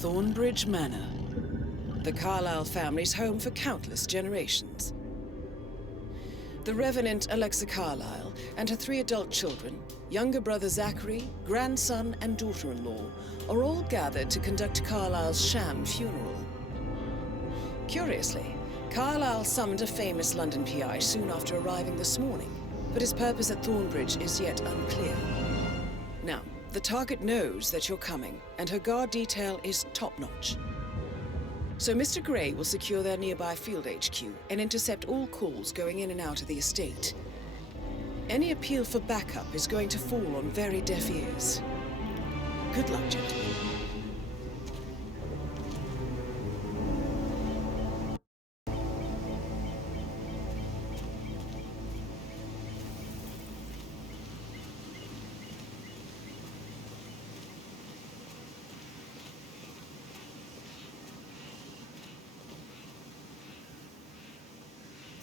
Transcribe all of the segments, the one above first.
Thornbridge Manor, the Carlyle family's home for countless generations. The Revenant Alexa Carlyle and her 3 adult children, younger brother Zachary, grandson and daughter-in-law, are all gathered to conduct Carlyle's sham funeral. Curiously, Carlyle summoned a famous London PI soon after arriving this morning, but his purpose at Thornbridge is yet unclear. Now, the target knows that you're coming, and her guard detail is top-notch. So Mr. Gray will secure their nearby field HQ and intercept all calls going in and out of the estate. Any appeal for backup is going to fall on very deaf ears. Good luck, gentlemen.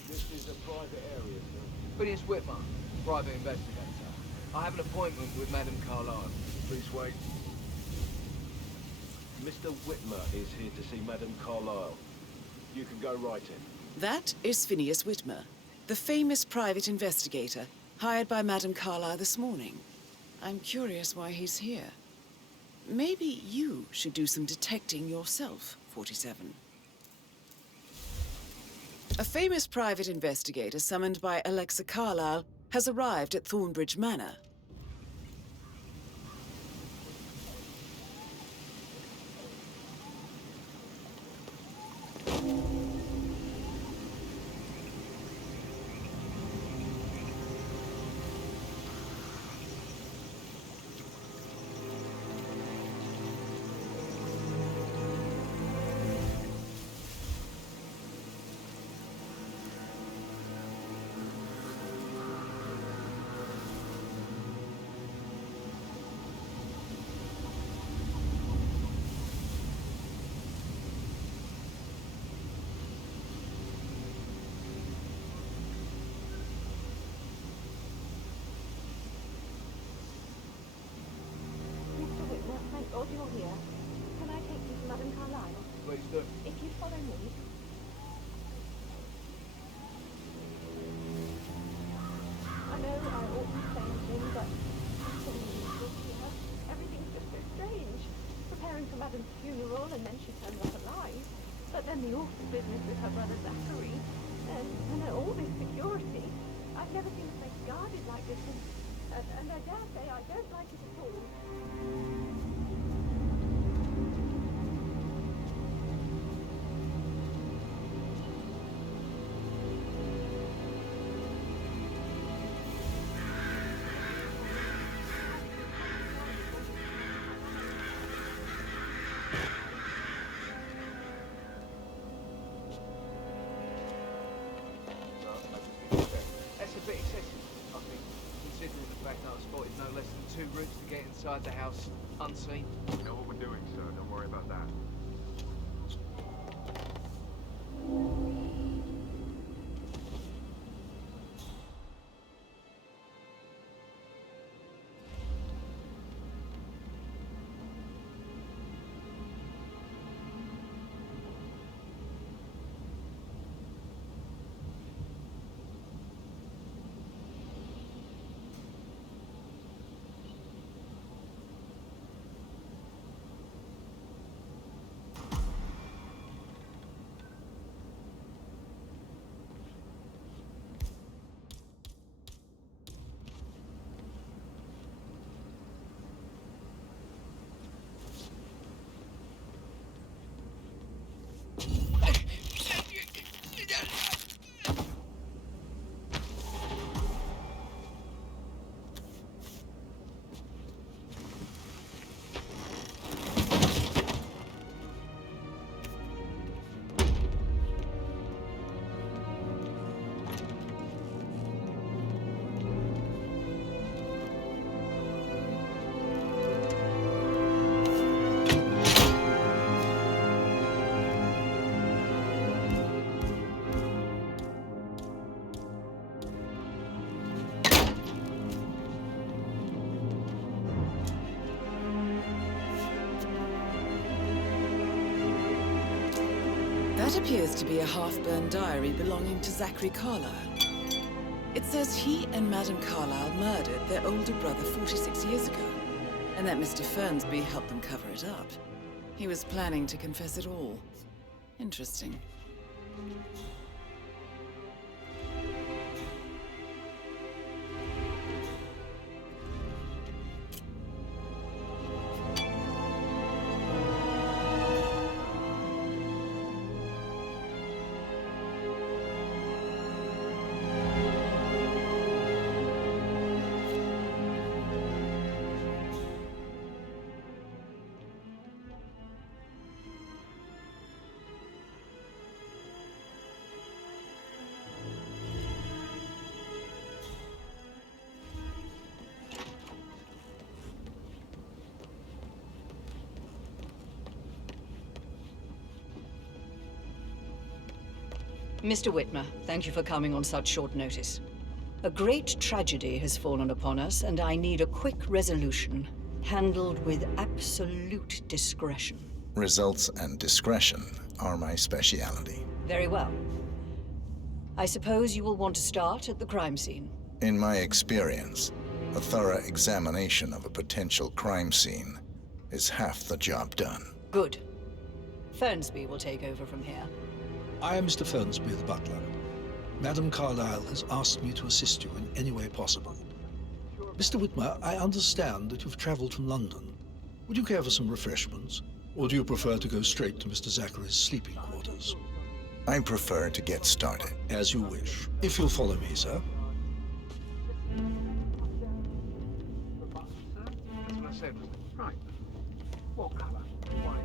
This is a private area, sir. Phineas Whitmer, private investigator. I have an appointment with Madame Carlyle. Please wait. Mr. Whitmer is here to see Madame Carlyle. You can go right in. That is Phineas Whitmer, the famous private investigator hired by Madame Carlyle this morning. I'm curious why he's here. Maybe you should do some detecting yourself, 47. A famous private investigator summoned by Alexa Carlyle has arrived at Thornbridge Manor. Thank God you're here. Can I take you to Madame Carlyle? Please do. If you follow me. I know I oughtn't say anything, but I'm so useless here. Everything's just so strange. Preparing for Madame's funeral, and then she turns up alive. But then the awful business with her brother Zachary, and all this security. I've never seen a place guarded like this, and I dare say I don't like it at all. That's a bit excessive, I think, considering the fact that I've spotted no less than 2 routes to get inside the house unseen. We know what we're doing, sir. Don't worry about that. That appears to be a half-burned diary belonging to Zachary Carlyle. It says he and Madame Carlyle murdered their older brother 46 years ago, and that Mr. Fernsby helped them cover it up. He was planning to confess it all. Interesting. Mr. Whitmer, thank you for coming on such short notice. A great tragedy has fallen upon us, and I need a quick resolution, handled with absolute discretion. Results and discretion are my speciality. Very well. I suppose you will want to start at the crime scene. In my experience, a thorough examination of a potential crime scene is half the job done. Good. Fernsby will take over from here. I am Mr. Fernsby, the butler. Madame Carlyle has asked me to assist you in any way possible. Mr. Whitmer, I understand that you've traveled from London. Would you care for some refreshments? Or do you prefer to go straight to Mr. Zachary's sleeping quarters? I prefer to get started. As you wish. If you'll follow me, sir. That's what I said, wasn't it? Right. What colour? White.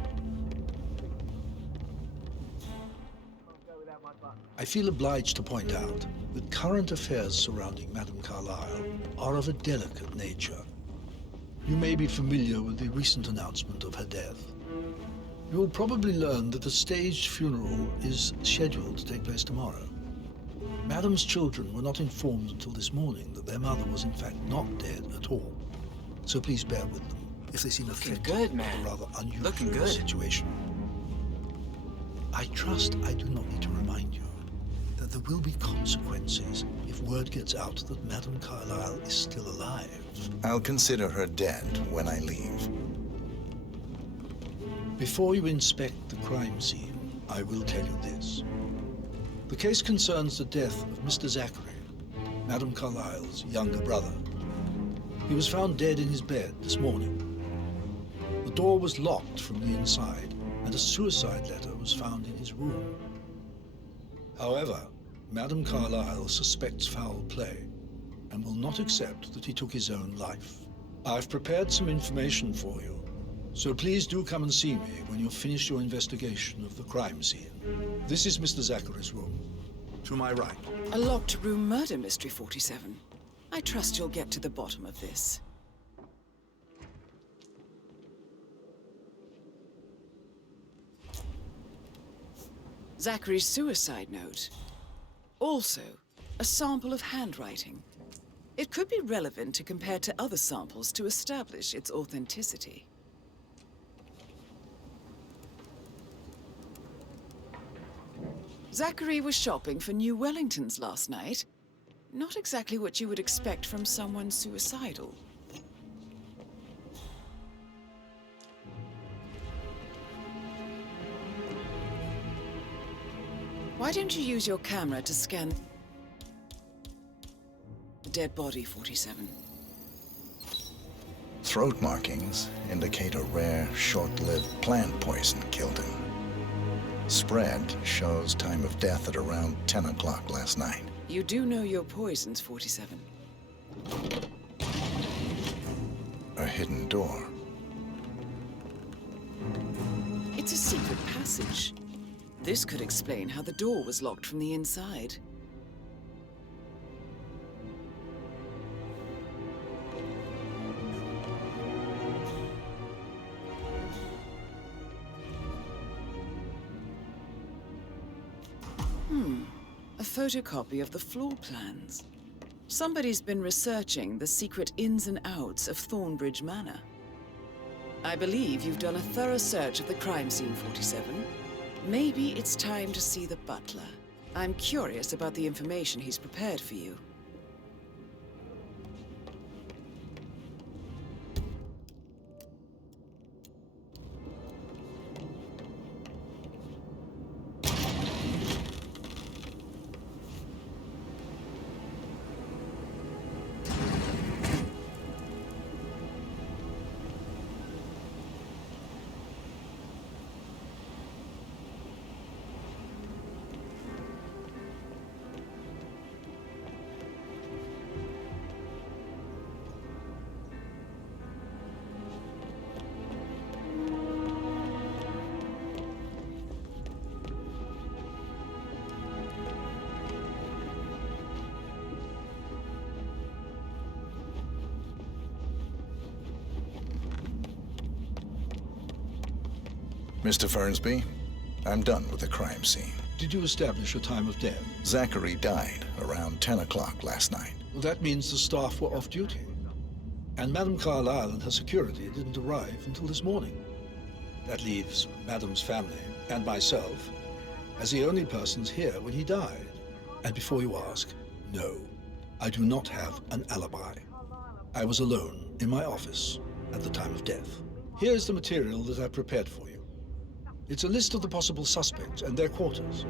Can't go without my button. I feel obliged to point out that current affairs surrounding Madame Carlyle are of a delicate nature. You may be familiar with the recent announcement of her death. You will probably learn that a staged funeral is scheduled to take place tomorrow. Madame's children were not informed until this morning that their mother was in fact not dead at all. So please bear with them if they seem afflicted good, by man. a rather unusual Looking good. situation. I trust I do not need to remind you that there will be consequences if word gets out that Madame Carlyle is still alive. I'll consider her dead when I leave. Before you inspect the crime scene, I will tell you this. The case concerns the death of Mr. Zachary, Madame Carlyle's younger brother. He was found dead in his bed this morning. The door was locked from the inside, and a suicide letter was found in his room. However, Madame Carlyle suspects foul play and will not accept that he took his own life. I've prepared some information for you, so please do come and see me when you've finished your investigation of the crime scene. This is Mr. Zachary's room. To my right. A locked room murder mystery, 47. I trust you'll get to the bottom of this. Zachary's suicide note. Also, a sample of handwriting. It could be relevant to compare to other samples to establish its authenticity. Zachary was shopping for new Wellingtons last night. Not exactly what you would expect from someone suicidal. Why don't you use your camera to scan the dead body, 47? Throat markings indicate a rare, short-lived plant poison killed him. Spread shows time of death at around 10 o'clock last night. You do know your poisons, 47. A hidden door. It's a secret passage. This could explain how the door was locked from the inside. A photocopy of the floor plans. Somebody's been researching the secret ins and outs of Thornbridge Manor. I believe you've done a thorough search of the crime scene, 47. Maybe it's time to see the butler. I'm curious about the information he's prepared for you. Mr. Fernsby, I'm done with the crime scene. Did you establish a time of death? Zachary died around 10 o'clock last night. Well, that means the staff were off duty. And Madame Carlyle and her security didn't arrive until this morning. That leaves Madame's family and myself as the only persons here when he died. And before you ask, no, I do not have an alibi. I was alone in my office at the time of death. Here's the material that I've prepared for you. It's a list of the possible suspects and their quarters.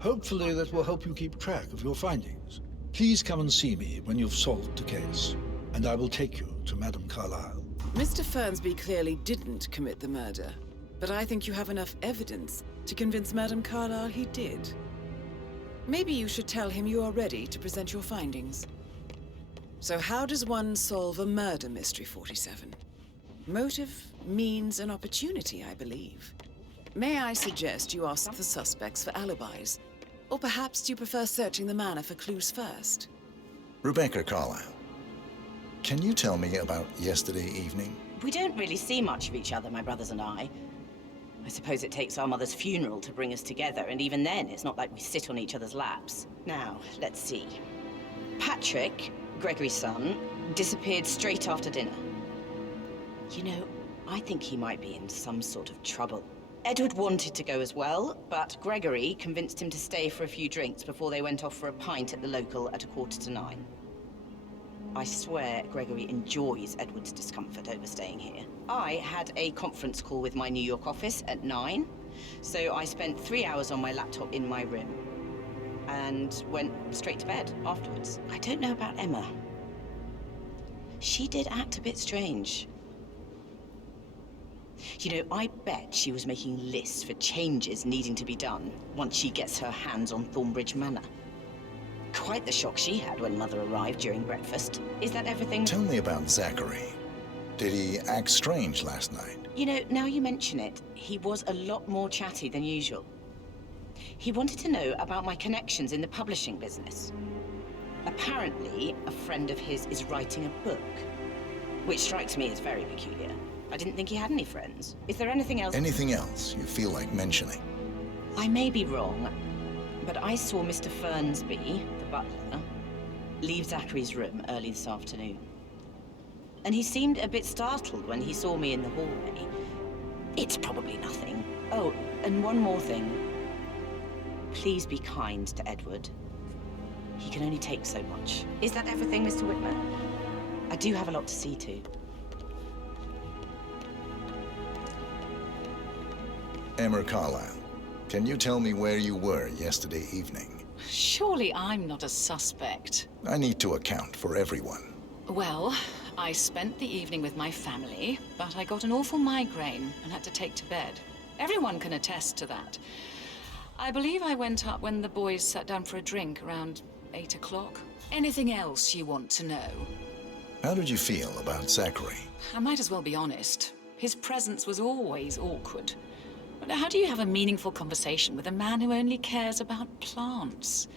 Hopefully that will help you keep track of your findings. Please come and see me when you've solved the case, and I will take you to Madame Carlyle. Mr. Fernsby clearly didn't commit the murder, but I think you have enough evidence to convince Madame Carlyle he did. Maybe you should tell him you are ready to present your findings. So how does one solve a murder mystery, 47? Motive, means, and opportunity, I believe. May I suggest you ask the suspects for alibis? Or perhaps you prefer searching the manor for clues first? Rebecca Carlyle, can you tell me about yesterday evening? We don't really see much of each other, my brothers and I. I suppose it takes our mother's funeral to bring us together, and even then, it's not like we sit on each other's laps. Now, let's see. Patrick, Gregory's son, disappeared straight after dinner. You know, I think he might be in some sort of trouble. Edward wanted to go as well, but Gregory convinced him to stay for a few drinks before they went off for a pint at the local at 9:15. I swear Gregory enjoys Edward's discomfort over staying here. I had a conference call with my New York office at 9, so I spent 3 hours on my laptop in my room and went straight to bed afterwards. I don't know about Emma. She did act a bit strange. You know, I bet she was making lists for changes needing to be done once she gets her hands on Thornbridge Manor. Quite the shock she had when Mother arrived during breakfast. Is that everything? Tell me about Zachary. Did he act strange last night? You know, now you mention it, he was a lot more chatty than usual. He wanted to know about my connections in the publishing business. Apparently, a friend of his is writing a book, which strikes me as very peculiar. I didn't think he had any friends. Is there anything else? Anything else you feel like mentioning? I may be wrong, but I saw Mr. Fernsby, the butler, leave Zachary's room early this afternoon. And he seemed a bit startled when he saw me in the hallway. It's probably nothing. Oh, and one more thing. Please be kind to Edward. He can only take so much. Is that everything, Mr. Whitman? I do have a lot to see to. Emma Carlyle, can you tell me where you were yesterday evening? Surely I'm not a suspect. I need to account for everyone. Well, I spent the evening with my family, but I got an awful migraine and had to take to bed. Everyone can attest to that. I believe I went up when the boys sat down for a drink around 8 o'clock. Anything else you want to know? How did you feel about Zachary? I might as well be honest. His presence was always awkward. But how do you have a meaningful conversation with a man who only cares about plants?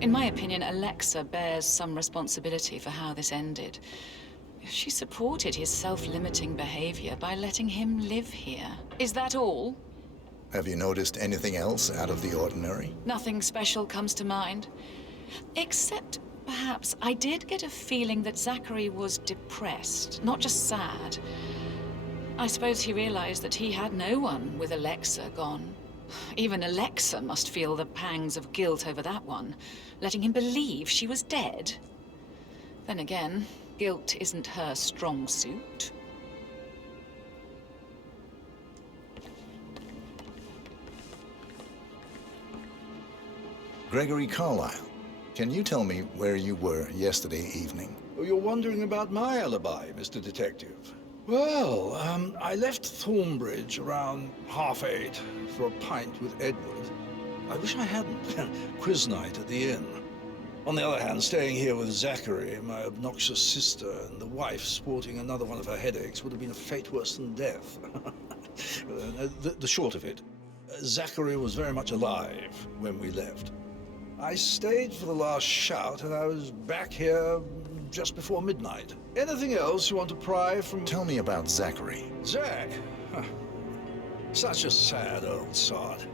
In my opinion, Alexa bears some responsibility for how this ended. She supported his self-limiting behavior by letting him live here. Is that all? Have you noticed anything else out of the ordinary? Nothing special comes to mind. Except, perhaps, I did get a feeling that Zachary was depressed, not just sad. I suppose he realized that he had no one with Alexa gone. Even Alexa must feel the pangs of guilt over that one, letting him believe she was dead. Then again, guilt isn't her strong suit. Gregory Carlyle, can you tell me where you were yesterday evening? Oh, you're wondering about my alibi, Mr. Detective. Well, I left Thornbridge around 8:30 for a pint with Edward. I wish I hadn't. Quiz night at the inn. On the other hand, staying here with Zachary, my obnoxious sister, and the wife sporting another one of her headaches would have been a fate worse than death. The short of it, Zachary was very much alive when we left. I stayed for the last shout, and I was back here just before midnight. Anything else you want to pry from... Tell me about Zachary. Zach? Huh. Such a sad old sod.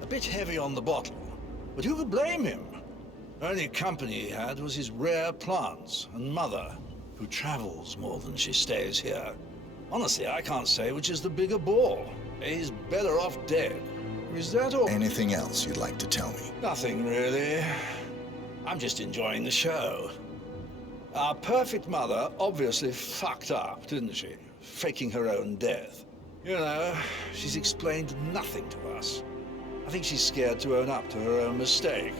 A bit heavy on the bottle, but who could blame him? Only company he had was his rare plants and mother, who travels more than she stays here. Honestly, I can't say which is the bigger bore. He's better off dead. Is that all? Anything else you'd like to tell me? Nothing, really. I'm just enjoying the show. Our perfect mother obviously fucked up, didn't she? Faking her own death. You know, she's explained nothing to us. I think she's scared to own up to her own mistake.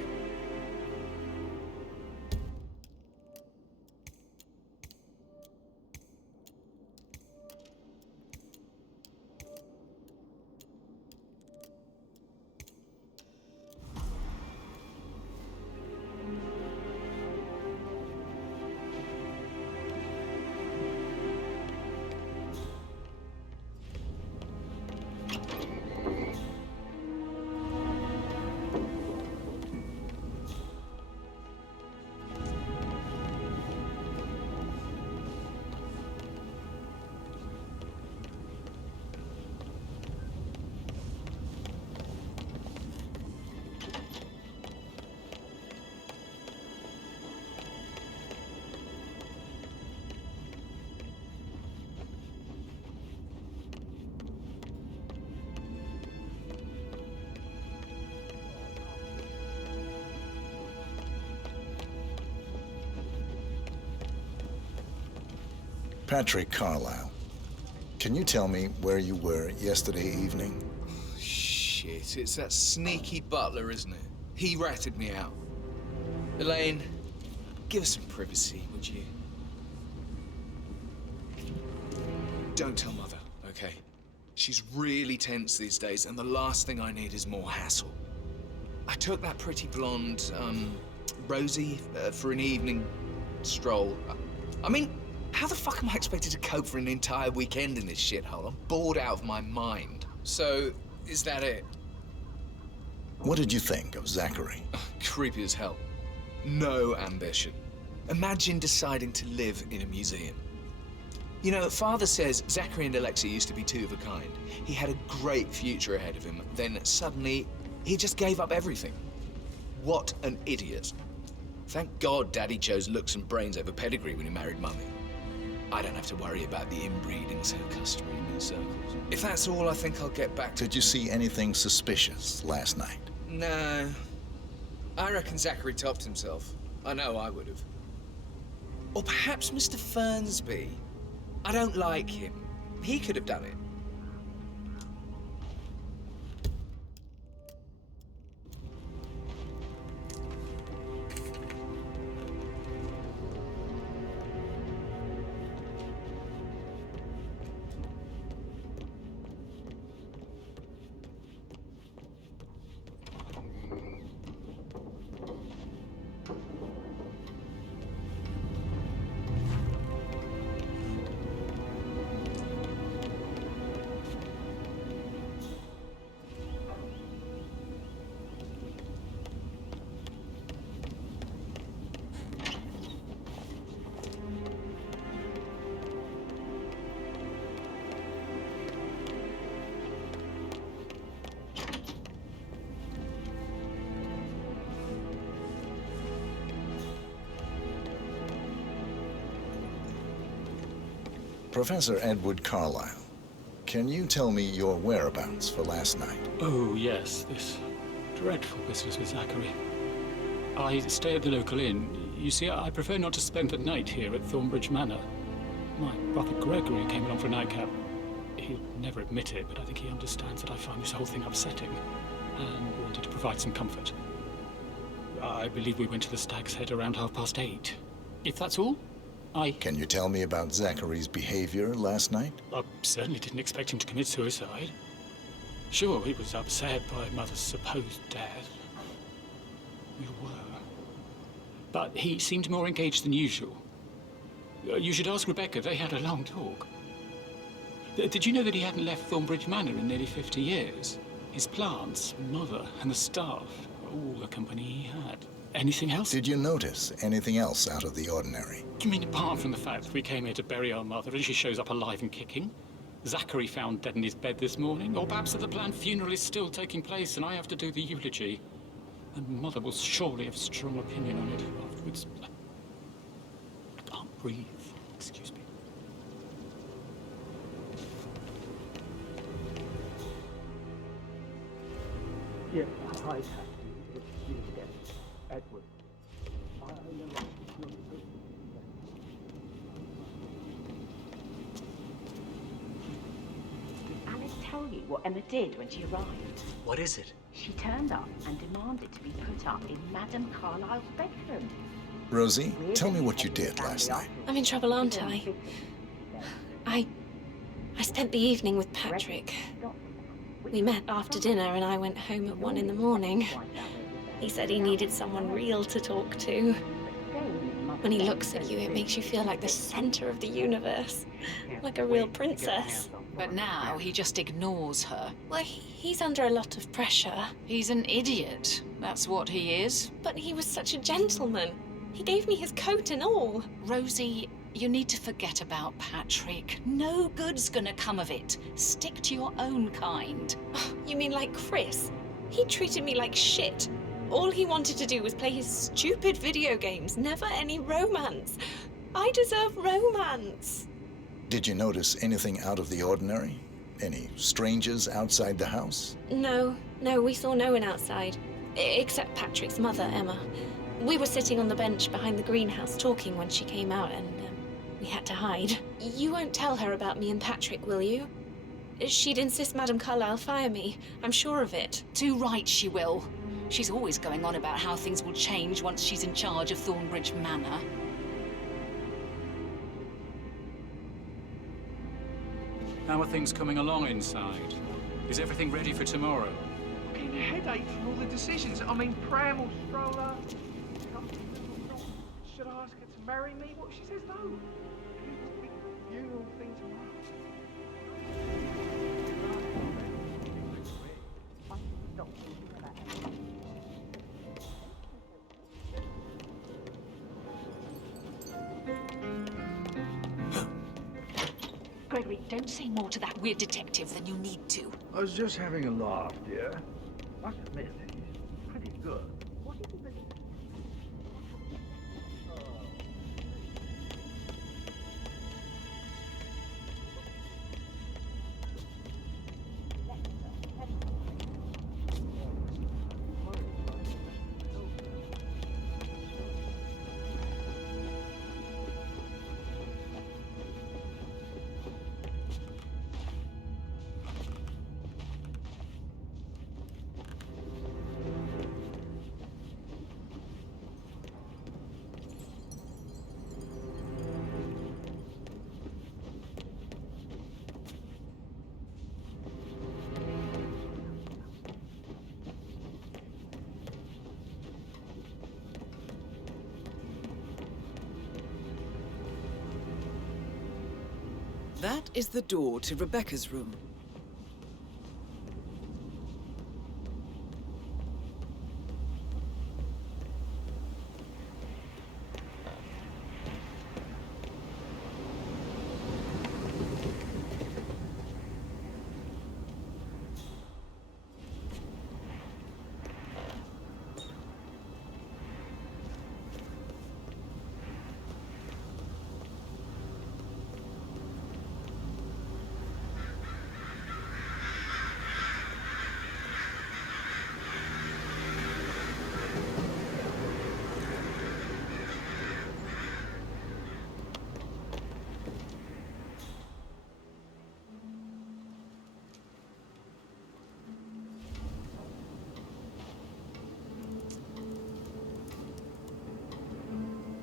Patrick Carlyle, can you tell me where you were yesterday evening? Shit, it's that sneaky butler, isn't it? He ratted me out. Elaine, give us some privacy, would you? Don't tell Mother, okay? She's really tense these days, and the last thing I need is more hassle. I took that pretty blonde, Rosie, for an evening stroll. I mean, how the fuck am I expected to cope for an entire weekend in this shithole? I'm bored out of my mind. So, is that it? What did you think of Zachary? Creepy as hell. No ambition. Imagine deciding to live in a museum. You know, Father says Zachary and Alexa used to be two of a kind. He had a great future ahead of him. Then suddenly, he just gave up everything. What an idiot. Thank God Daddy chose looks and brains over pedigree when he married Mummy. I don't have to worry about the inbreeding so customary in these circles. If that's all, I think I'll get back to... Did you see anything suspicious last night? No. I reckon Zachary topped himself. I know I would have. Or perhaps Mr. Fernsby. I don't like him. He could have done it. Professor Edward Carlyle, can you tell me your whereabouts for last night? Oh, yes, this dreadful business with Zachary. I stay at the local inn. You see, I prefer not to spend the night here at Thornbridge Manor. My brother Gregory came along for a nightcap. He'll never admit it, but I think he understands that I find this whole thing upsetting and wanted to provide some comfort. I believe we went to the Stag's Head around 8:30. If that's all, Can you tell me about Zachary's behavior last night? I certainly didn't expect him to commit suicide. Sure, he was upset by Mother's supposed death. We were. But he seemed more engaged than usual. You should ask Rebecca. They had a long talk. Did you know that he hadn't left Thornbridge Manor in nearly 50 years? His plants, Mother, and the staff, all the company he had. Anything else? Did you notice anything else out of the ordinary? You mean apart from the fact that we came here to bury our mother and she shows up alive and kicking? Zachary found dead in his bed this morning? Or perhaps that the planned funeral is still taking place and I have to do the eulogy? And Mother will surely have strong opinion on it afterwards. I can't breathe. Excuse me. Yeah, hi, Taxi. It's you again. Edward. I know Did Alice tell you what Emma did when she arrived? What is it? She turned up and demanded to be put up in Madame Carlyle's bedroom. Rosie, tell me what you did last night. I'm in trouble, aren't I? I spent the evening with Patrick. We met after dinner and I went home at 1 in the morning. He said he needed someone real to talk to. When he looks at you, it makes you feel like the center of the universe. Like a real princess. But now he just ignores her. Well, he's under a lot of pressure. He's an idiot. That's what he is. But he was such a gentleman. He gave me his coat and all. Rosie, you need to forget about Patrick. No good's gonna come of it. Stick to your own kind. You mean like Chris? He treated me like shit. All he wanted to do was play his stupid video games, never any romance. I deserve romance. Did you notice anything out of the ordinary? Any strangers outside the house? No, we saw no one outside. Except Patrick's mother, Emma. We were sitting on the bench behind the greenhouse talking when she came out and we had to hide. You won't tell her about me and Patrick, will you? She'd insist Madame Carlyle fire me. I'm sure of it. Too right she will. She's always going on about how things will change once she's in charge of Thornbridge Manor. How are things coming along inside? Is everything ready for tomorrow? I'm getting a headache from all the decisions. I mean, Pram will stroll her. Should I ask her to marry me? What she says no. Big funeral thing tomorrow. Gregory, don't say more to that weird detective than you need to. I was just having a laugh, dear. Must admit, he's pretty good. What do you think? That is the door to Rebecca's room.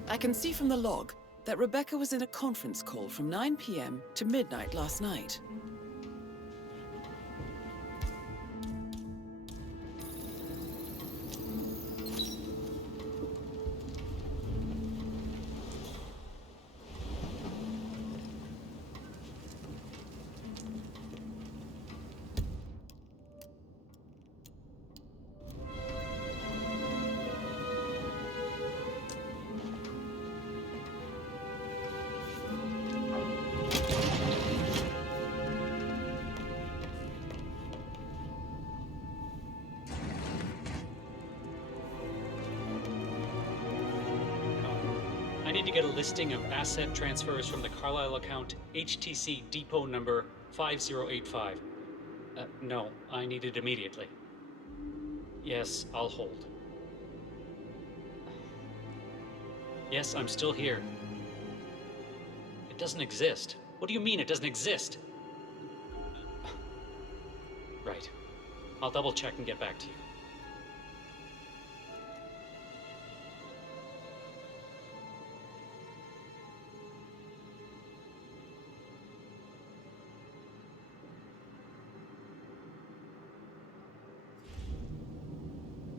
I can see from the log that Rebecca was in a conference call from 9 p.m. to midnight last night. I need to get a listing of asset transfers from the Carlisle account HTC depot number 5085. No, I need it immediately. Yes, I'll hold. Yes, I'm still here. It doesn't exist. What do you mean it doesn't exist? Right. I'll double check and get back to you.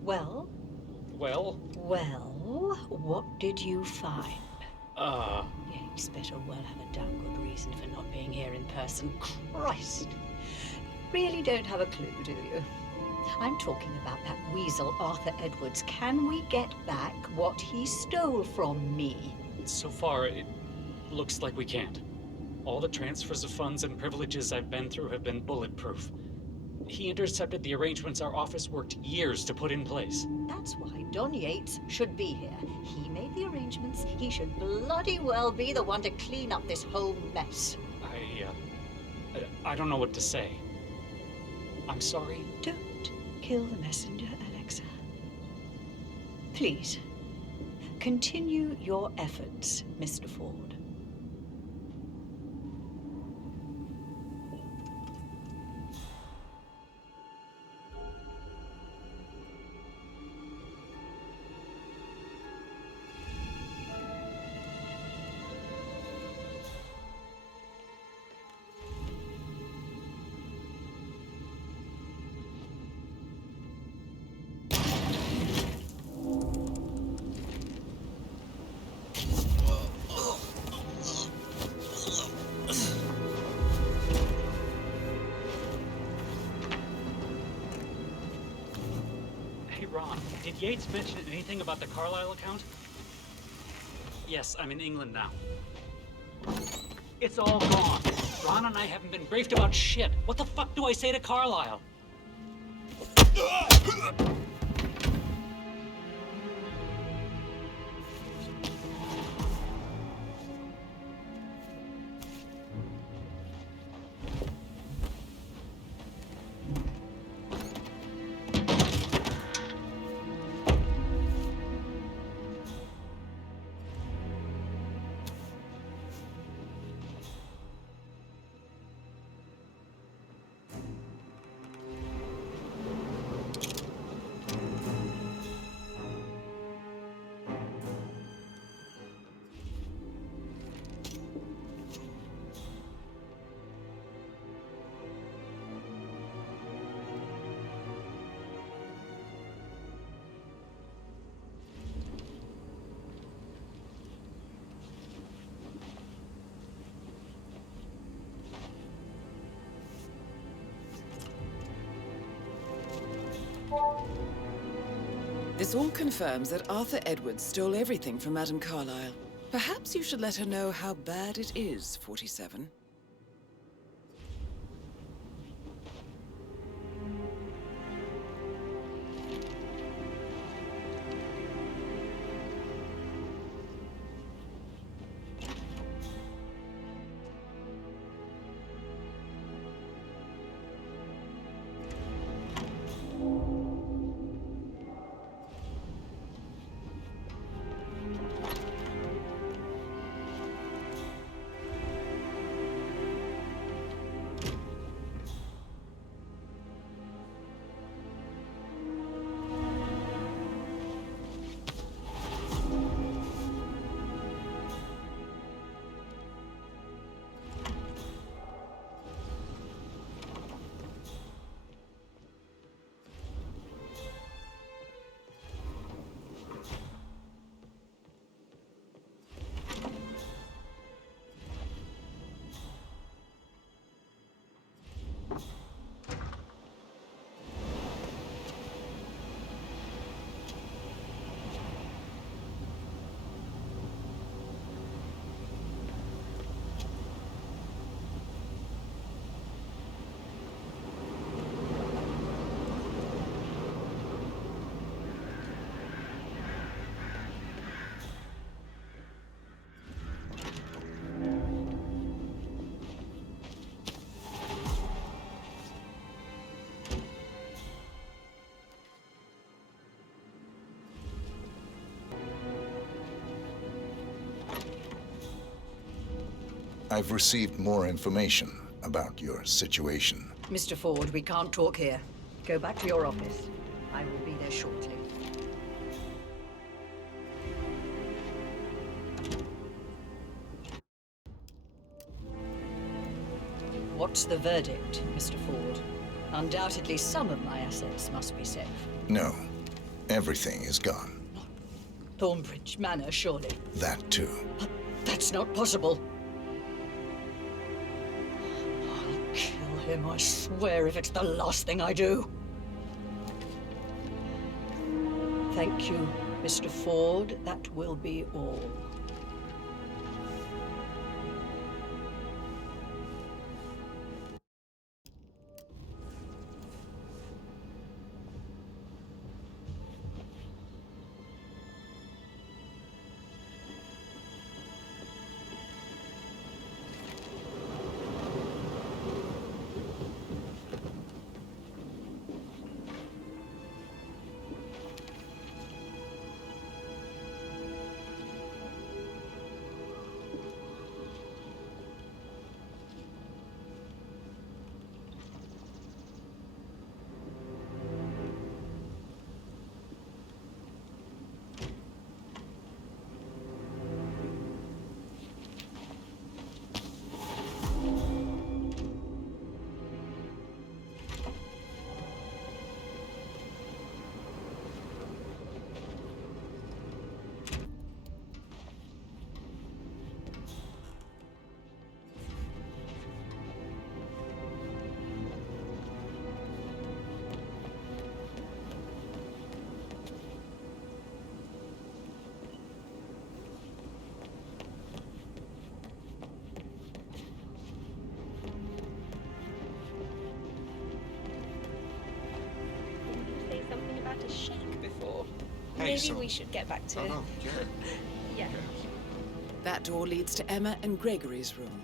Well? Well? Well, what did you find? Yates better well have a damn good reason for not being here in person. Christ! Really don't have a clue, do you? I'm talking about that weasel Arthur Edwards. Can we get back what he stole from me? So far, it looks like we can't. All the transfers of funds and privileges I've been through have been bulletproof. He intercepted the arrangements our office worked years to put in place. That's why Don Yates should be here. He made the arrangements. He should bloody well be the one to clean up this whole mess. I don't know what to say. I'm sorry. Don't kill the messenger, Alexa. Please, continue your efforts, Mr. Ford. Did Yates mention anything about the Carlisle account? Yes, I'm in England now. It's all gone. Ron and I haven't been briefed about shit. What the fuck do I say to Carlisle? This all confirms that Arthur Edwards stole everything from Madame Carlisle. Perhaps you should let her know how bad it is, 47. I've received more information about your situation. Mr. Ford, we can't talk here. Go back to your office. I will be there shortly. What's the verdict, Mr. Ford? Undoubtedly, some of my assets must be safe. No, everything is gone. Thornbridge Manor, surely. That too. But that's not possible. I'll kill him, I swear, if it's the last thing I do. Thank you, Mr. Ford. That will be all. To shake before. Hey, Maybe so- we should get back to it. Oh, yeah. Yeah. That door leads to Emma and Gregory's room.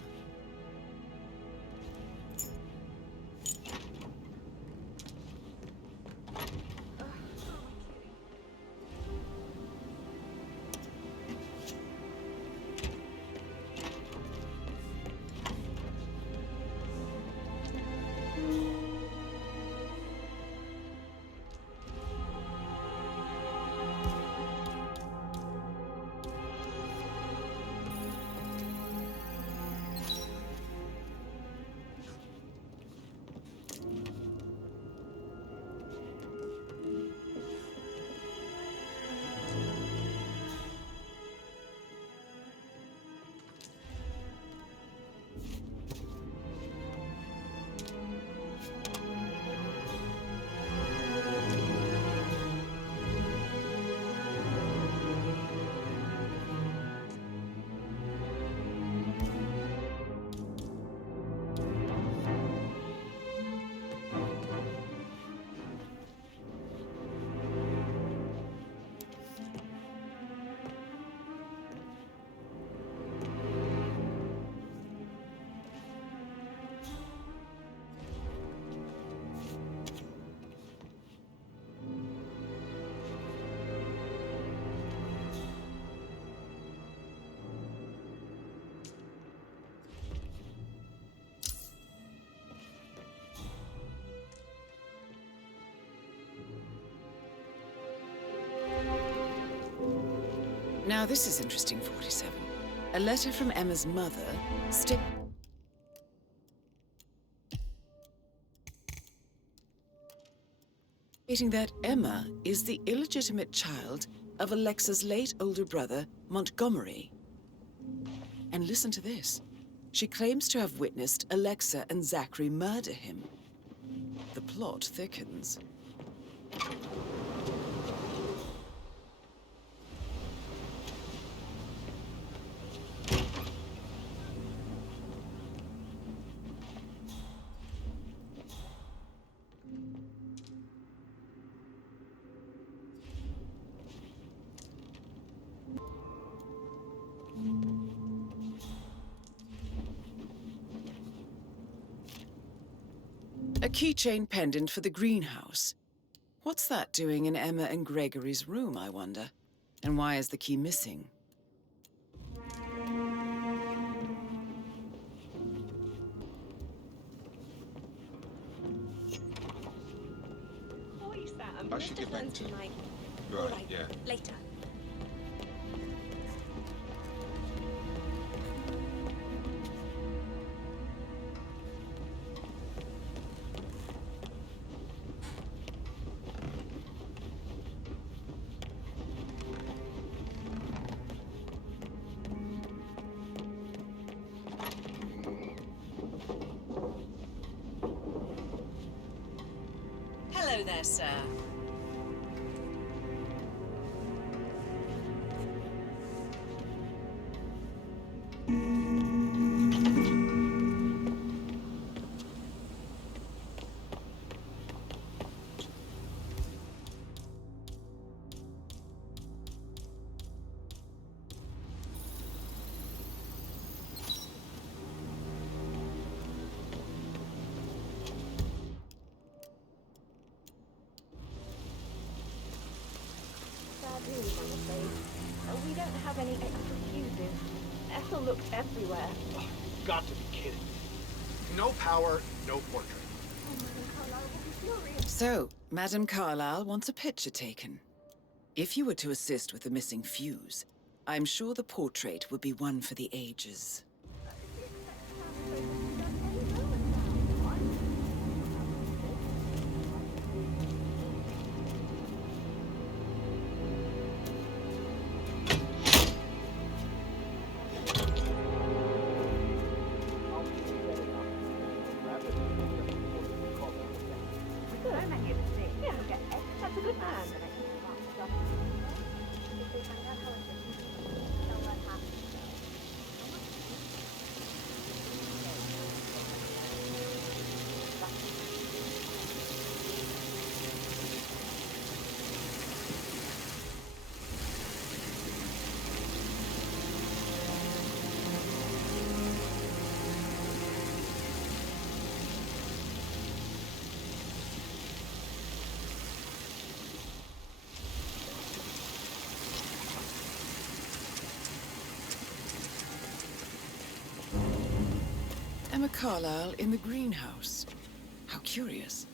Now this is interesting, 47. A letter from Emma's mother stating that Emma is the illegitimate child of Alexa's late older brother, Montgomery. And listen to this. She claims to have witnessed Alexa and Zachary murder him. The plot thickens. A keychain pendant for the greenhouse. What's that doing in Emma and Gregory's room, I wonder? And why is the key missing? I should get back to... Tonight. Right, All right, yeah. later. Hello there, sir. We don't have any extra fuses. Ethel looked everywhere. Oh, got to be kidding. No power, no portrait. Oh, Madame Carlyle will be furious. So, Madame Carlyle wants a picture taken. If you were to assist with the missing fuse, I'm sure the portrait would be one for the ages. That's a good man. Emma Carlyle in the greenhouse. How curious.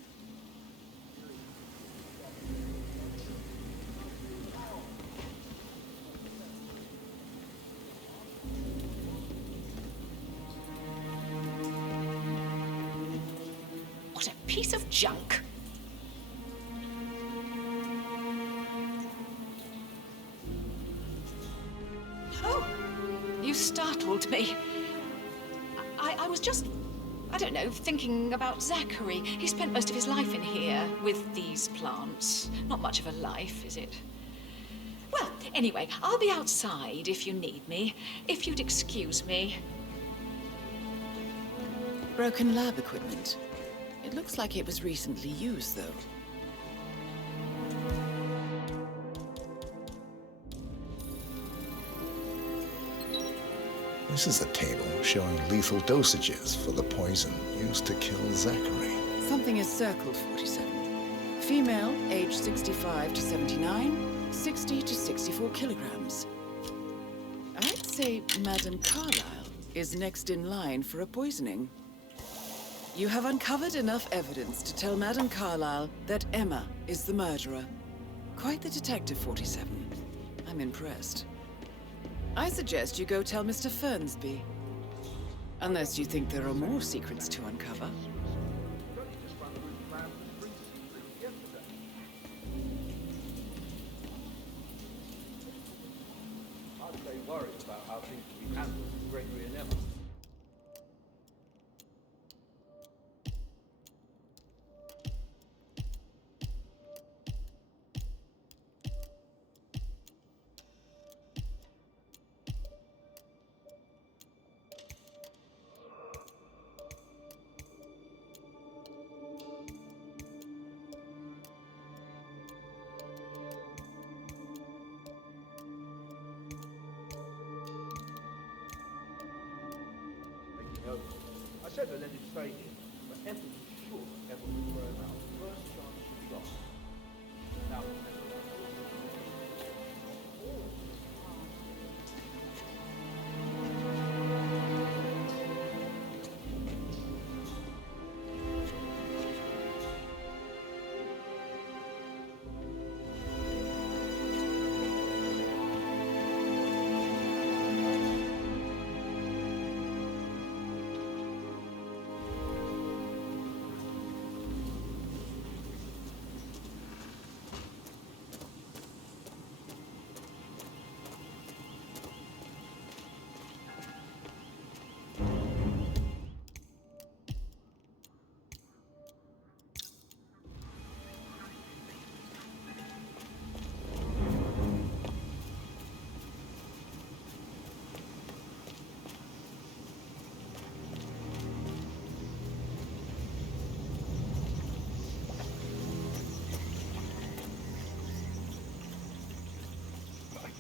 What a piece of junk! Oh! You startled me. I was just, I don't know, thinking about Zachary. He spent most of his life in here with these plants. Not much of a life, is it? Well, anyway, I'll be outside if you need me. If you'd excuse me. Broken lab equipment. It looks like it was recently used, though. This is a table showing lethal dosages for the poison used to kill Zachary. Something is circled 47. Female, age 65 to 79, 60 to 64 kilograms. I'd say Madame Carlyle is next in line for a poisoning. You have uncovered enough evidence to tell Madame Carlyle that Emma is the murderer. Quite the detective, 47. I'm impressed. I suggest you go tell Mr. Fernsby. Unless you think there are more secrets to uncover. I'd say worried about how things will be handled with Gregory and Emma. I said to let him stay here, but Ethel was sure Emma would throw him out the first chance she got. Now,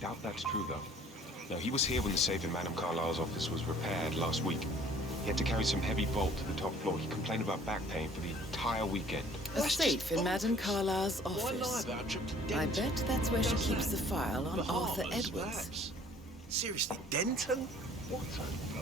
Doubt that's true, though. No, he was here when the safe in Madame Carlyle's office was repaired last week. He had to carry some heavy bolt to the top floor. He complained about back pain for the entire weekend. A safe in Madame Carlyle's office. I bet that's where she keeps the file on Arthur Edwards. Seriously, Denton? What a...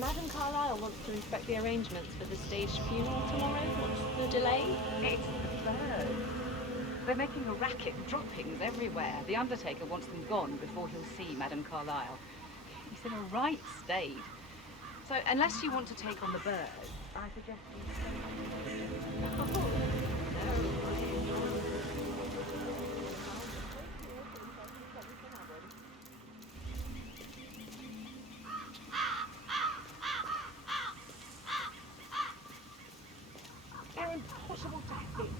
Madame Carlyle wants to inspect the arrangements for the staged funeral tomorrow. What's the delay? It's the birds. They're making a racket, droppings everywhere. The undertaker wants them gone before he'll see Madame Carlyle. He's in a right state. So, unless you want to take on the birds, I suggest you... Impossible to hit.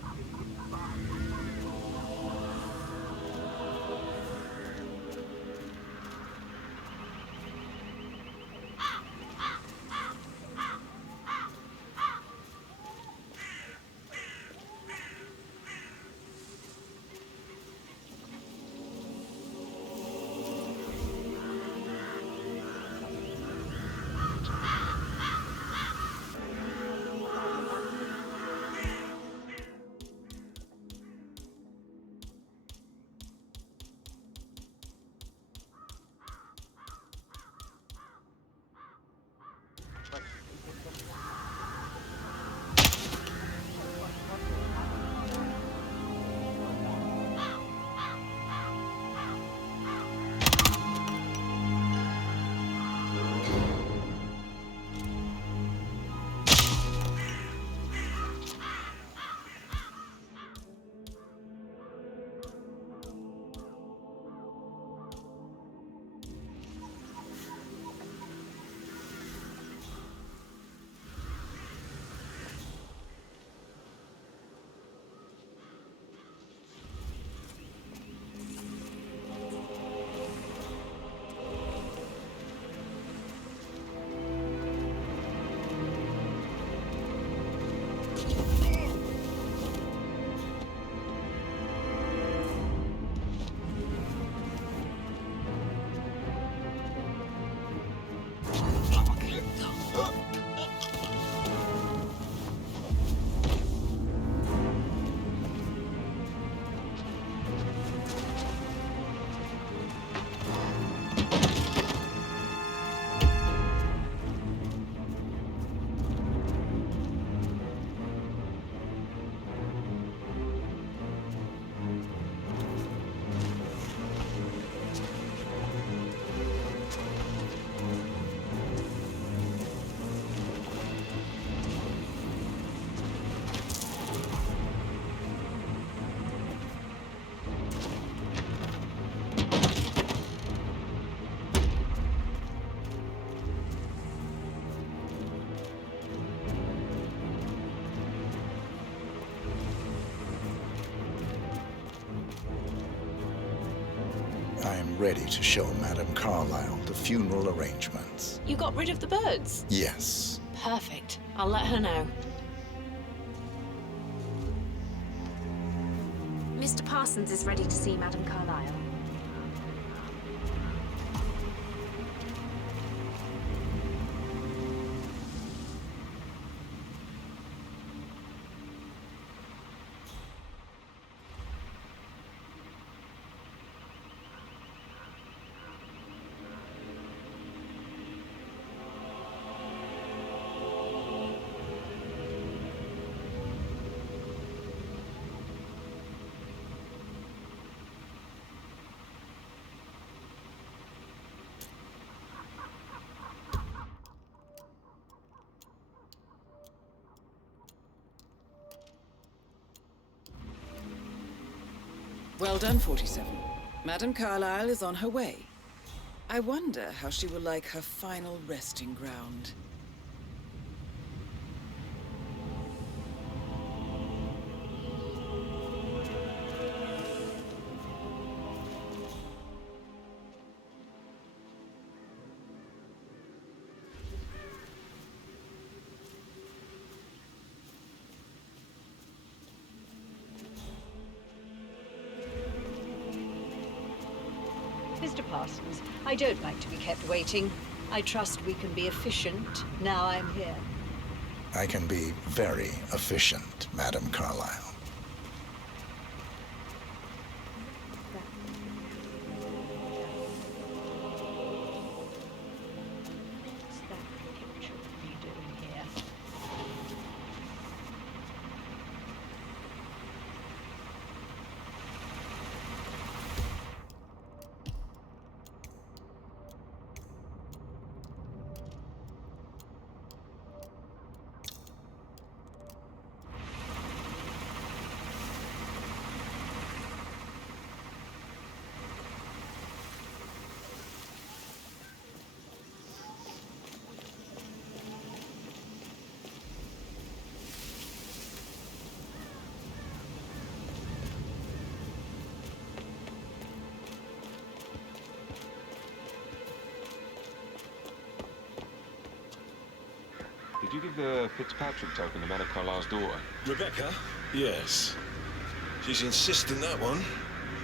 I am ready to show Madame Carlyle the funeral arrangements. You got rid of the birds? Yes. Perfect. I'll let her know. Mr. Parsons is ready to see Madame Carlyle. Well done, 47. Madame Carlyle is on her way. I wonder how she will like her final resting ground. Mr. Parsons, I don't like to be kept waiting. I trust we can be efficient now I'm here. I can be very efficient, Madam Carlyle. Did you give the Fitzpatrick token to Madame Carlyle's daughter? Rebecca? Yes. She's insisting, that one.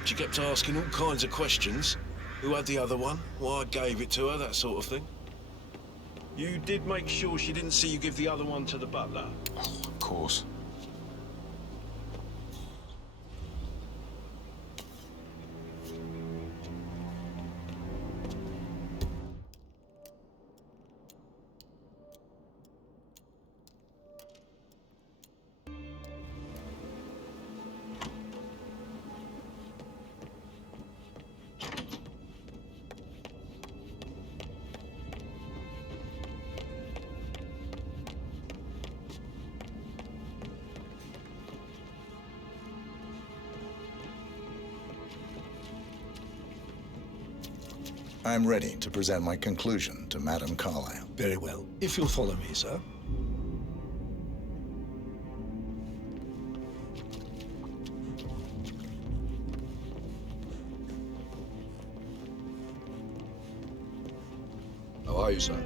She kept asking all kinds of questions. Who had the other one? Why I gave it to her, that sort of thing. You did make sure she didn't see you give the other one to the butler? Oh, of course. I'm ready to present my conclusion to Madame Carlyle. Very well. If you'll follow me, sir. How are you, sir?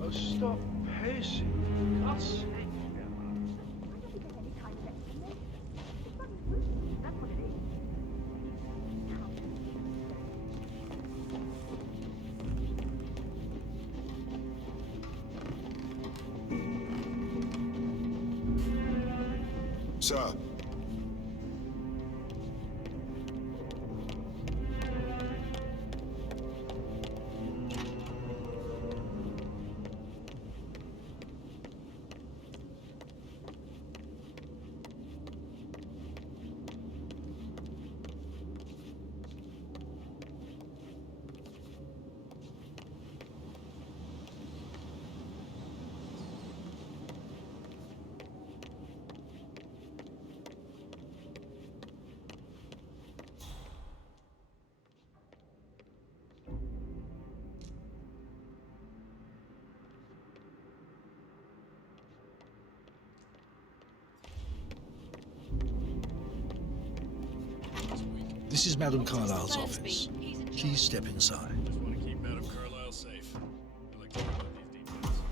Oh, stop pacing. God's sake, Sir. This is Madame Carlyle's office. Please step inside. Just want to keep Madame Carlyle safe. I like to hear about these details.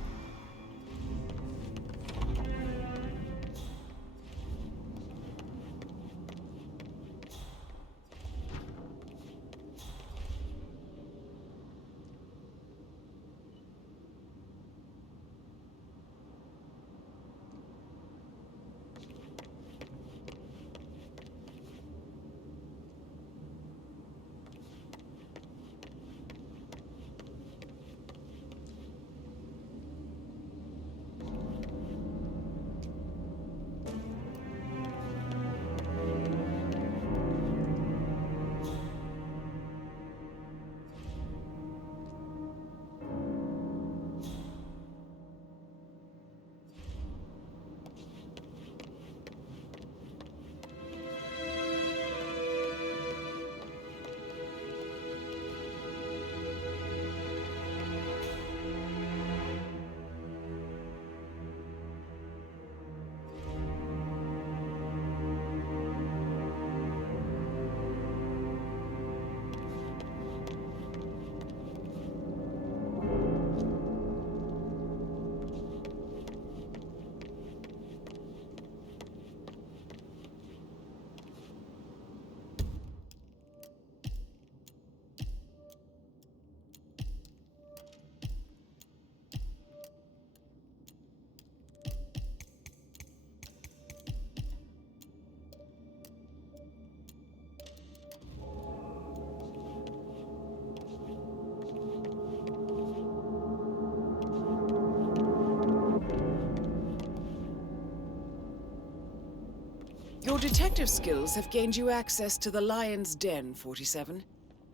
Your detective skills have gained you access to the Lion's Den, 47.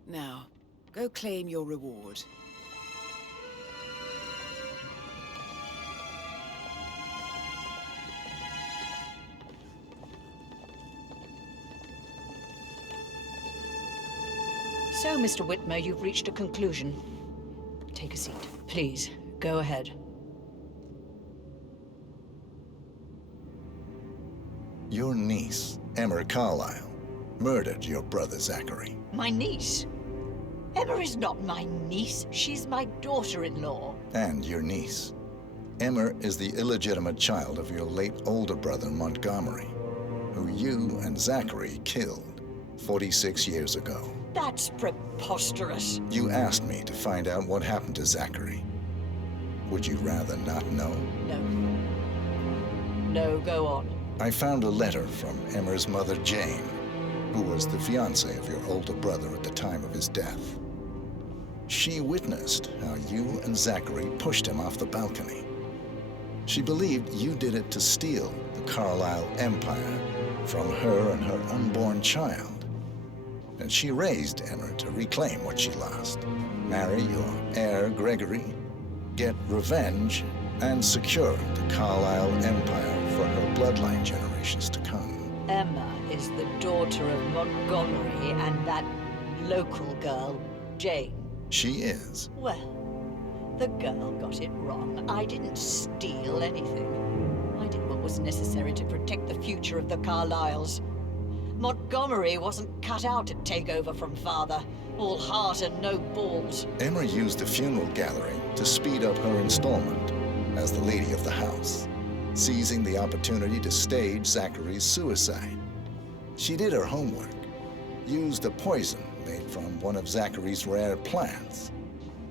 Now, go claim your reward. So, Mr. Whitmer, you've reached a conclusion. Take a seat. Please, go ahead. Your niece, Emma Carlyle, murdered your brother Zachary. My niece? Emma is not my niece. She's my daughter-in-law. And your niece. Emma is the illegitimate child of your late older brother Montgomery, who you and Zachary killed 46 years ago. That's preposterous. You asked me to find out what happened to Zachary. Would you rather not know? No. No, go on. I found a letter from Emma's mother, Jane, who was the fiancée of your older brother at the time of his death. She witnessed how you and Zachary pushed him off the balcony. She believed you did it to steal the Carlyle empire from her and her unborn child. And she raised Emma to reclaim what she lost, marry your heir Gregory, get revenge, and secure the Carlyle empire for her bloodline generations to come. Emma is the daughter of Montgomery and that local girl, Jane. She is. Well, the girl got it wrong. I didn't steal anything. I did what was necessary to protect the future of the Carlyles. Montgomery wasn't cut out to take over from father. All heart and no balls. Emma used the funeral gathering to speed up her installment as the lady of the house, seizing the opportunity to stage Zachary's suicide. She did her homework, used a poison made from one of Zachary's rare plants,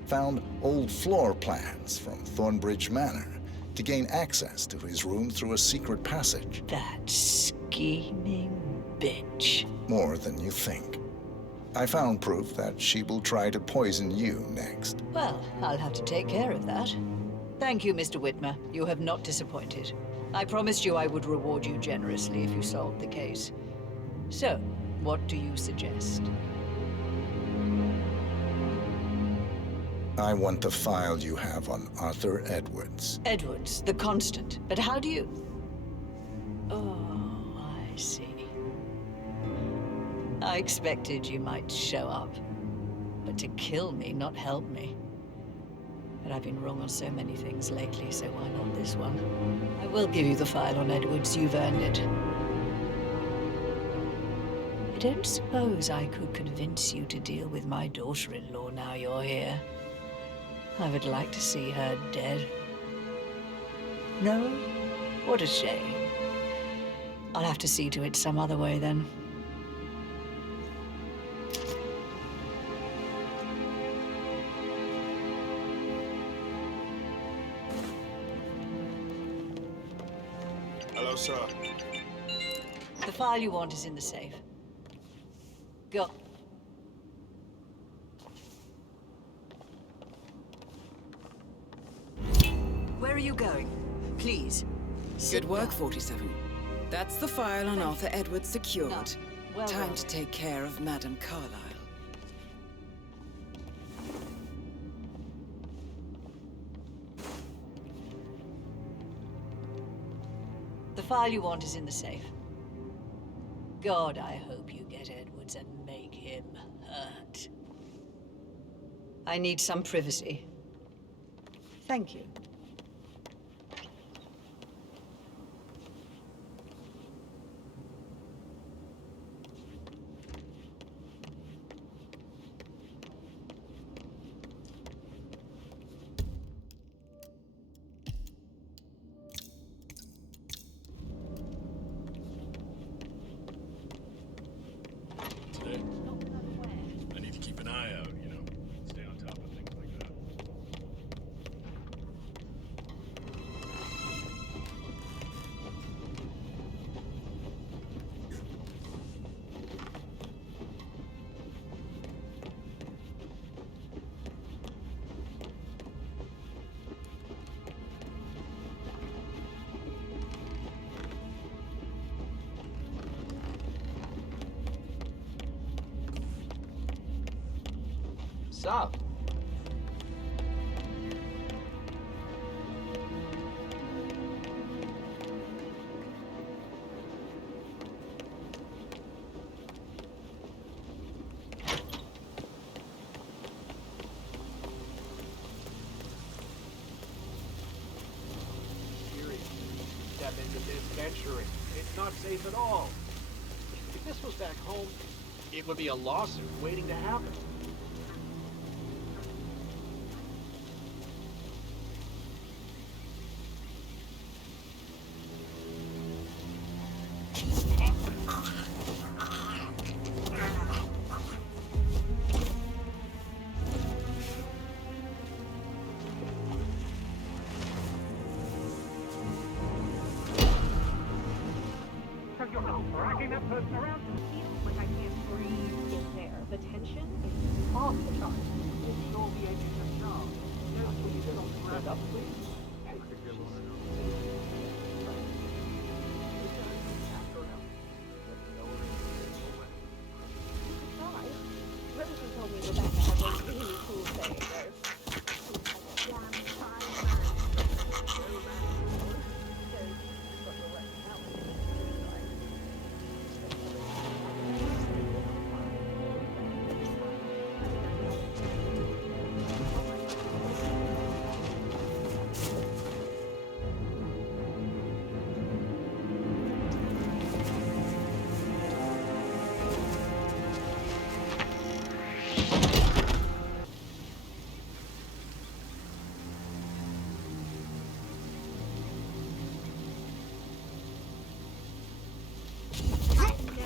found old floor plans from Thornbridge Manor to gain access to his room through a secret passage. That scheming bitch. More than you think. I found proof that she will try to poison you next. Well, I'll have to take care of that. Thank you, Mr. Whitmer. You have not disappointed. I promised you I would reward you generously if you solved the case. So, what do you suggest? I want the file you have on Arthur Edwards. Edwards, the Constant. But how do you... Oh, I see. I expected you might show up. But to kill me, not help me. But I've been wrong on so many things lately, so why not this one? I will give you the file on Edwards. You've earned it. I don't suppose I could convince you to deal with my daughter-in-law now you're here. I would like to see her dead. No? What a shame. I'll have to see to it some other way then. Hello, sir. The file you want is in the safe. Go. Where are you going? Please. Good work, 47. That's the file on Arthur Edwards secured. No. Well, Time to take care of Madame Carlyle. The file you want is in the safe. God, I hope you get Edwards and make him hurt. I need some privacy. Thank you. I need to keep an eye out, you know. Stay on top of things like that. up? Step into this venturing. It's not safe at all. If this was back home, it would be a lawsuit waiting to happen. Dragging that person around feels like I can't breathe in there. The tension is off the charts. It's all the edges of sharp. No, please don't stand up, please. Try. Rosie told me Rebecca had a really cool saying though. Damn fine man. So you've got your work out.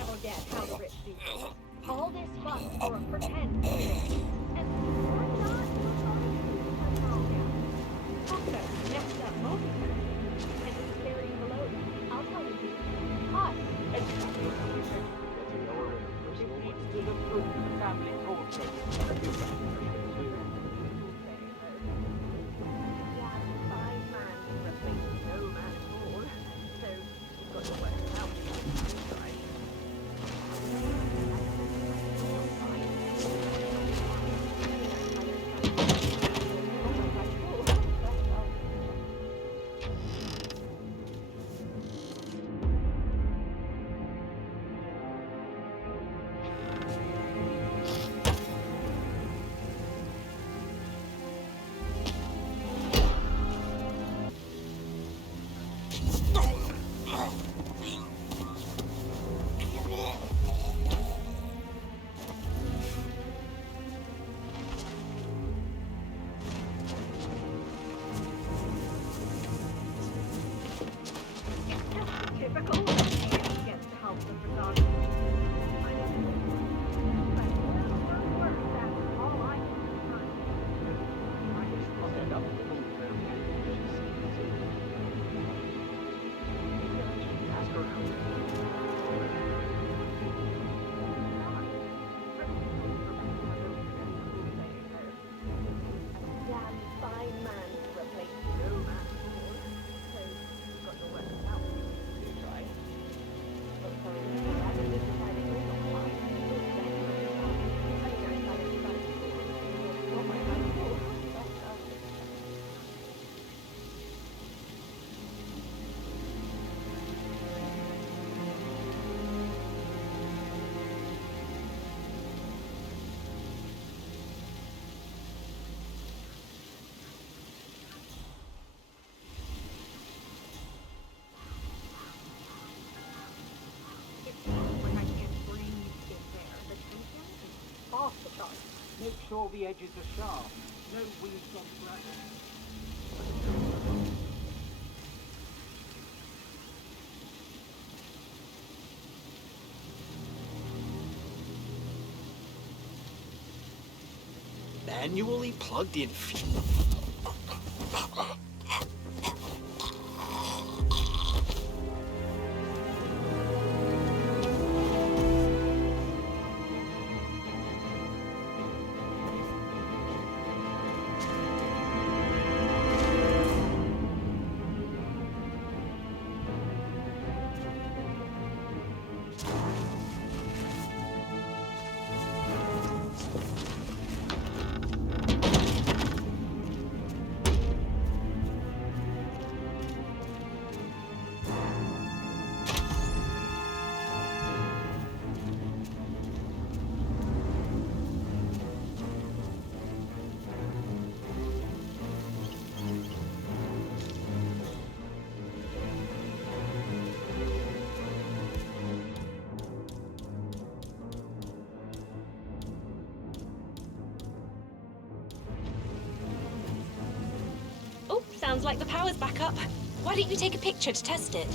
Forget how the rich do things. All this fuss for a pretend thing. And why not look on the calm down? Also, next up, multi-person. And who's buried below them? I'll tell you who. Us. It leads to the good family portrait. Fine man replaces no man at all. So you've got your work out. Right. Typical. Gets to help them regardless. That's all I can do. I just thought it up. Ask her fine man to replace no man at all. So you've got your work out. Off the charts. Make sure the edges are sharp. No weeds on grass. Manually plugged in. Sounds like the power's back up. Why don't you take a picture to test it?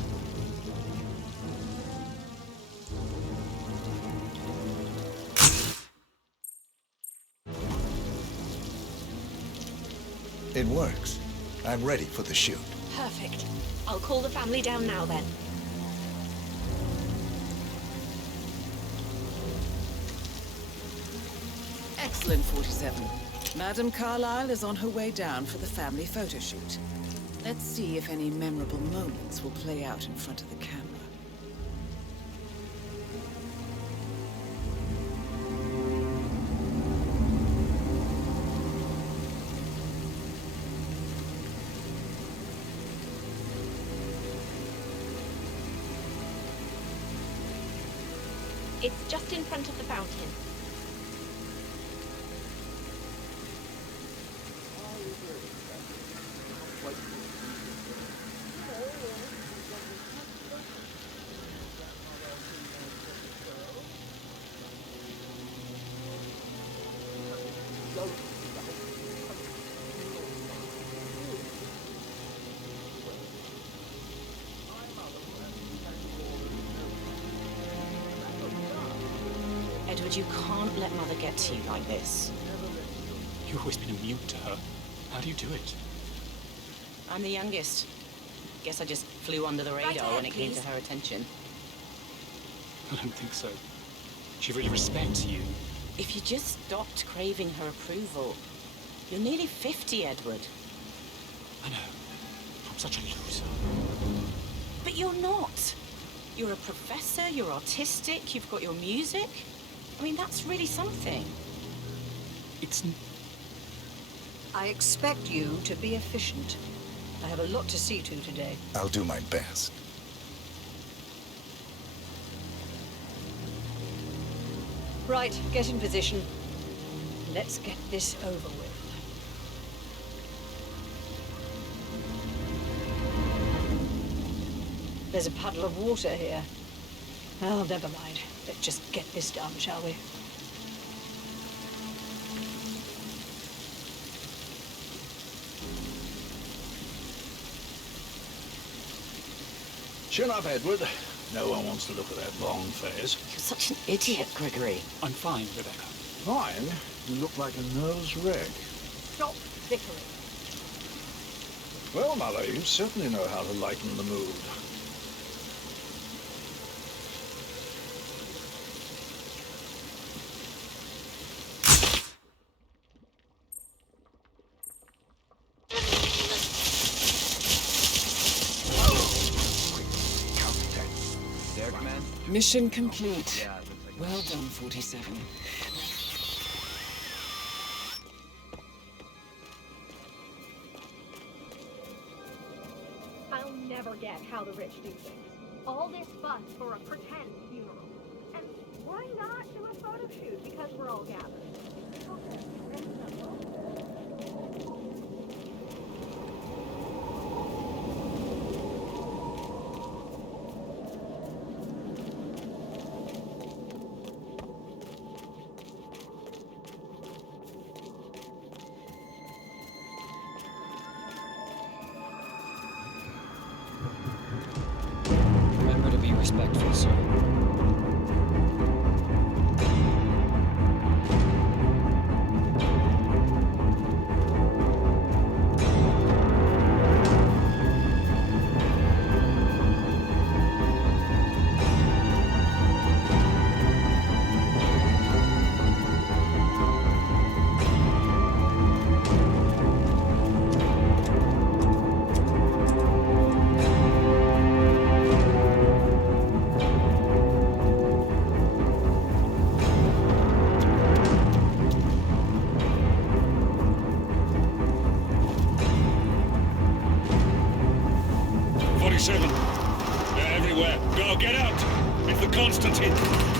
It works. I'm ready for the shoot. Perfect. I'll call the family down now then. Excellent, 47. Madame Carlyle is on her way down for the family photo shoot. Let's see if any memorable moments will play out in front of the camera. It's just in front of the fountain. Edward, you can't let Mother get to you like this. You've always been immune to her. How do you do it? I'm the youngest. Guess I just flew under the radar when it came to her attention. I don't think so. She really respects you. If you just stopped craving her approval. You're nearly 50, Edward. I know. I'm such a loser. But you're not. You're a professor, you're artistic, you've got your music. I mean, that's really something. I expect you to be efficient. I have a lot to see to today. I'll do my best. Right, get in position. Let's get this over with. There's a puddle of water here. Well, never mind. Let's just get this done, shall we? Chin up, Edward. No one wants to look at that long face. You're such an idiot, Gregory. I'm fine, Rebecca. Fine? You look like a nervous wreck. Stop bickering. Well, Mother, you certainly know how to lighten the mood. Mission complete. Well done, 47. I'll never get how the rich do things. All this fuss for a pretend funeral. And why not do a photo shoot because we're all gathered? Remember to be respectful, sir. They're everywhere. Go, get out! It's the Constantine!